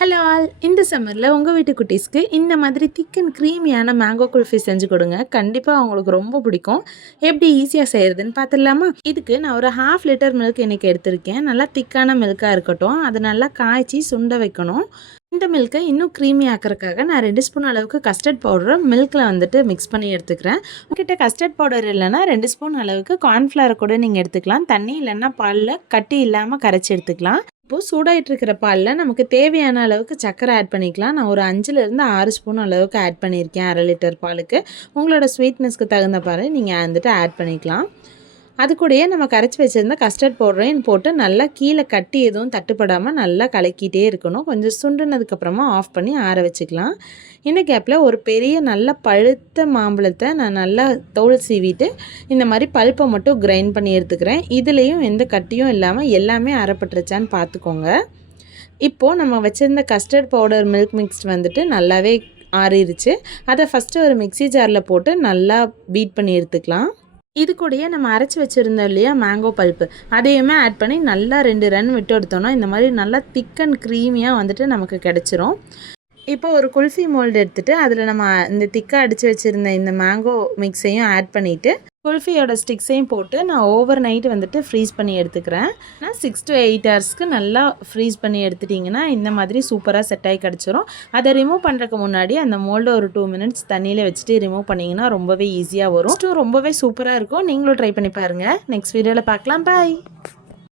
Hello all, இந்த சம்மரில் உங்கள் வீட்டு குட்டீஸ்க்கு இந்த மாதிரி திக் அண்ட் க்ரீமியான மேங்கோ குல்ஃபி செஞ்சு கொடுங்க. கண்டிப்பாக அவங்களுக்கு ரொம்ப பிடிக்கும். எப்படி ஈஸியாக செய்கிறதுன்னு பார்த்துடலாமா? இதுக்கு நான் ஒரு 1/2 லிட்டர் மில்க் இன்றைக்கி எடுத்திருக்கேன். நல்லா திக்கான மில்காக இருக்கட்டும். அதை நல்லா காய்ச்சி சுண்ட வைக்கணும். இந்த மில்கை இன்னும் க்ரீமி ஆக்கிறதுக்காக நான் 2 ஸ்பூன் அளவுக்கு கஸ்டர்ட் பவுடரை மில்கில் மிக்ஸ் பண்ணி எடுத்துக்கிறேன். உங்ககிட்ட கஸ்டர்ட் பவுடர் இல்லைன்னா 2 ஸ்பூன் அளவுக்கு கார்ன்ஃப்ளவரை கூட நீங்கள் எடுத்துக்கலாம். தண்ணி இல்லைன்னா பாலில் கட்டி இல்லாமல் கரைச்சி எடுத்துக்கலாம். இப்போது சூடாகிட்டு இருக்கிற பாலில் நமக்கு தேவையான அளவுக்கு சர்க்கரை ஆட் பண்ணிக்கலாம். நான் ஒரு 5லேருந்து 6 ஸ்பூன் அளவுக்கு ஆட் பண்ணியிருக்கேன் 1/2 லிட்டர் பாலுக்கு. உங்களோட ஸ்வீட்னஸ்க்கு தகுந்த பால் நீங்கள் ஆட் பண்ணிக்கலாம். அது கூடயே நம்ம கரைச்சி வச்சுருந்த கஸ்டர்ட் பவுடரையும் போட்டு நல்லா கீழே கட்டி எதுவும் தட்டுப்படாமல் நல்லா கலக்கிட்டே இருக்கணும். கொஞ்சம் சுண்டுனதுக்கப்புறமா ஆஃப் பண்ணி ஆற வச்சுக்கலாம். இந்த கேப்பில் ஒரு பெரிய நல்ல பழுத்த மாம்பழத்தை நான் நல்லா தோல் சீவிட்டு இந்த மாதிரி பல்ப்பை மட்டும் கிரைண்ட் பண்ணி எடுத்துக்கிறேன். இதுலேயும் எந்த கட்டியும் இல்லாமல் எல்லாமே அரைப்பட்டுருச்சான்னு பார்த்துக்கோங்க. இப்போது நம்ம வச்சுருந்த கஸ்டர்ட் பவுடர் மில்க் மிக்ஸ் நல்லாவே ஆறிடுச்சு. அதை ஃபஸ்ட்டு ஒரு மிக்ஸி ஜாரில் போட்டு நல்லா பீட் பண்ணி எடுத்துக்கலாம். இது கூடயே நம்ம அரைச்சி வச்சுருந்தோம் இல்லையா மேங்கோ பல்ப்பு, அதையுமே ஆட் பண்ணி நல்லா 2 ரன் விட்டு எடுத்தோன்னா இந்த மாதிரி நல்லா திக் அண்ட் க்ரீமியாக நமக்கு கிடச்சிரும். இப்போ ஒரு குல்ஃபி மோல்டு எடுத்துகிட்டு அதில் நம்ம இந்த திக்காக அடித்து வச்சுருந்த இந்த மேங்கோ மிக்ஸையும் ஆட் பண்ணிவிட்டு குல்ஃபியோட ஸ்டிக்ஸையும் போட்டு நான் ஓவர் நைட்டு ஃப்ரீஸ் பண்ணி எடுத்துக்கிறேன். நான் 6 to 8 ஹவர்ஸ்க்கு நல்லா ஃப்ரீஸ் பண்ணி எடுத்துட்டிங்கன்னா இந்த மாதிரி சூப்பராக செட் ஆகி கிடச்சிரும். அதை ரிமூவ் பண்ணுறதுக்கு முன்னாடி அந்த மோல்டை ஒரு 2 மினிட்ஸ் தண்ணியில் வச்சுட்டு ரிமூவ் பண்ணிங்கன்னா ரொம்பவே ஈஸியாக வரும். ரொம்பவே சூப்பராக இருக்கும். நீங்களும் ட்ரை பண்ணி பாருங்கள். நெக்ஸ்ட் வீடியோவில் பார்க்கலாம். பாய்.